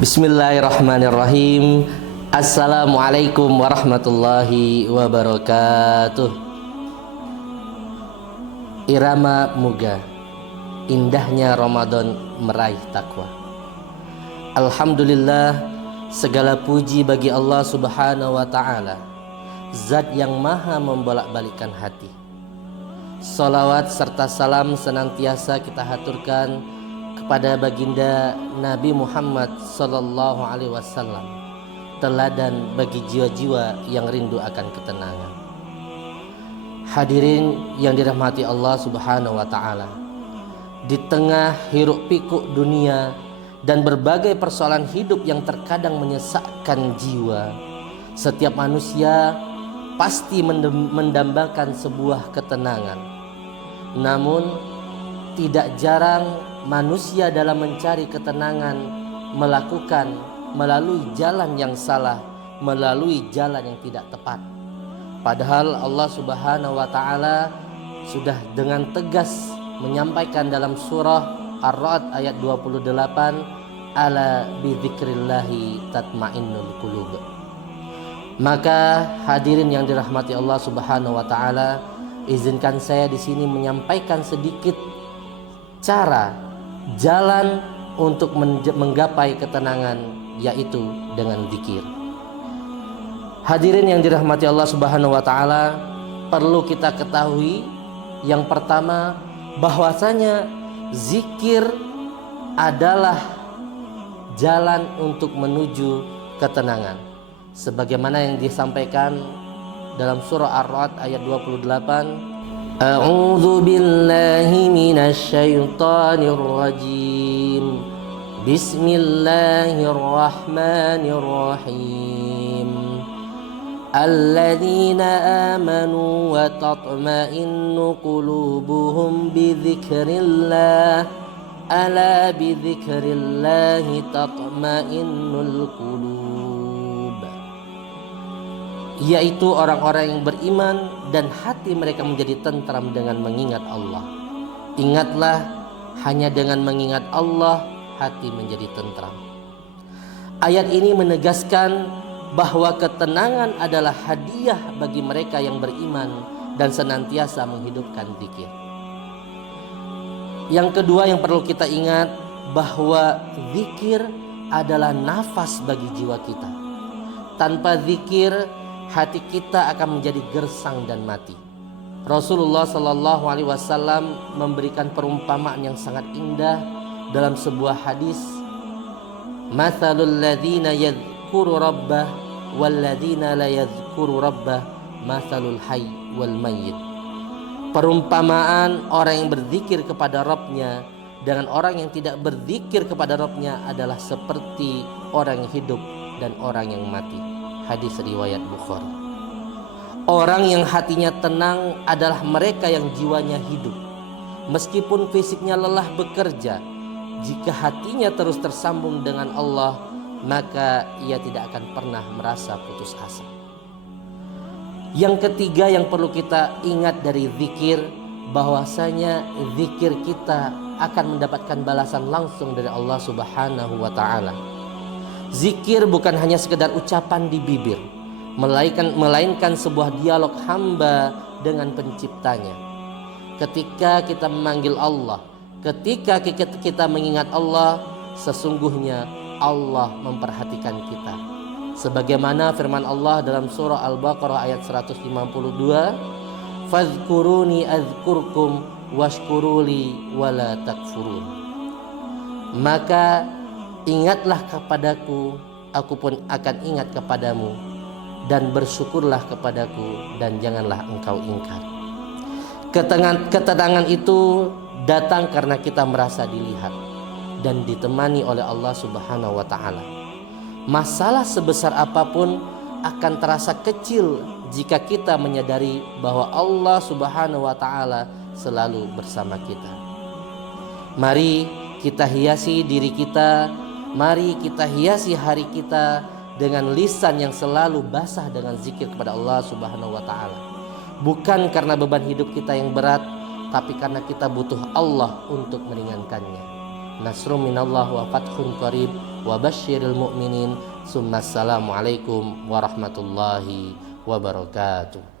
Bismillahirrahmanirrahim. Assalamualaikum warahmatullahi wabarakatuh. Irama Muga, indahnya Ramadan meraih takwa. Alhamdulillah, segala puji bagi Allah Subhanahu wa ta'ala, Zat yang maha membolak-balikkan hati. Salawat serta salam senantiasa kita haturkan kepada baginda Nabi Muhammad sallallahu alaihi wasallam, teladan bagi jiwa-jiwa yang rindu akan ketenangan. Hadirin yang dirahmati Allah Subhanahu wa taala, di tengah hiruk pikuk dunia dan berbagai persoalan hidup yang terkadang menyesakkan jiwa, setiap manusia pasti mendambakan sebuah ketenangan. Namun tidak jarang manusia dalam mencari ketenangan melakukan melalui jalan yang salah, melalui jalan yang tidak tepat. Padahal Allah Subhanahu wa taala sudah dengan tegas menyampaikan dalam surah Ar-Ra'd ayat 28, ala bidzikrillahi tatmainnul qulub. Maka hadirin yang dirahmati Allah Subhanahu wa taala, izinkan saya di sini menyampaikan sedikit cara jalan untuk menggapai ketenangan, yaitu dengan zikir. Hadirin yang dirahmati Allah Subhanahu wa taala, perlu kita ketahui yang pertama bahwasanya zikir adalah jalan untuk menuju ketenangan. Sebagaimana yang disampaikan dalam surah Ar-Ra'd ayat 28, A'udzu billahi minasy syaithanir rajim. Bismillahirrahmanirrahim. Alladzina amanu wa tatma'innu qulubuhum bidzikrillah. Ala bidzikrillahi tatma'innul qulub. Yaitu orang-orang yang beriman dan hati mereka menjadi tentram dengan mengingat Allah. Ingatlah, hanya dengan mengingat Allah hati menjadi tentram. Ayat ini menegaskan bahwa ketenangan adalah hadiah bagi mereka yang beriman dan senantiasa menghidupkan zikir. Yang kedua yang perlu kita ingat, bahwa zikir adalah nafas bagi jiwa kita. Tanpa zikir, hati kita akan menjadi gersang dan mati. Rasulullah sallallahu alaihi wasallam memberikan perumpamaan yang sangat indah dalam sebuah hadis, "Matsalul ladzina yadhkuru rabbah wal ladzina la yadhkuru rabbah, matsalul hayy wal mayyit." Perumpamaan orang yang berzikir kepada Rabbnya dengan orang yang tidak berzikir kepada Rabbnya adalah seperti orang yang hidup dan orang yang mati. Hadis riwayat Bukhari. Orang yang hatinya tenang adalah mereka yang jiwanya hidup. Meskipun fisiknya lelah bekerja, jika hatinya terus tersambung dengan Allah, maka ia tidak akan pernah merasa putus asa. Yang ketiga yang perlu kita ingat dari zikir, bahwasanya zikir kita akan mendapatkan balasan langsung dari Allah Subhanahu wa taala. Zikir bukan hanya sekedar ucapan di bibir, melainkan sebuah dialog hamba dengan penciptanya. Ketika kita memanggil Allah, ketika kita mengingat Allah, sesungguhnya Allah memperhatikan kita. Sebagaimana firman Allah dalam surah Al-Baqarah ayat 152, "Fadhkuruni adzkurkum washkuruli wala takfurun." Maka ingatlah kepadaku, aku pun akan ingat kepadamu, dan bersyukurlah kepadaku, dan janganlah engkau ingkar. Ketenangan itu datang karena kita merasa dilihat dan ditemani oleh Allah Subhanahu wa taala. Masalah sebesar apapun akan terasa kecil jika kita menyadari bahwa Allah Subhanahu wa taala selalu bersama kita. Mari kita hiasi diri kita, mari kita hiasi hari kita dengan lisan yang selalu basah dengan zikir kepada Allah Subhanahu wa taala. Bukan karena beban hidup kita yang berat, tapi karena kita butuh Allah untuk meringankannya. Nasrun minallah wa fathun qarib. wa basyiril mu'minin. Assalamualaikum warahmatullahi wabarakatuh.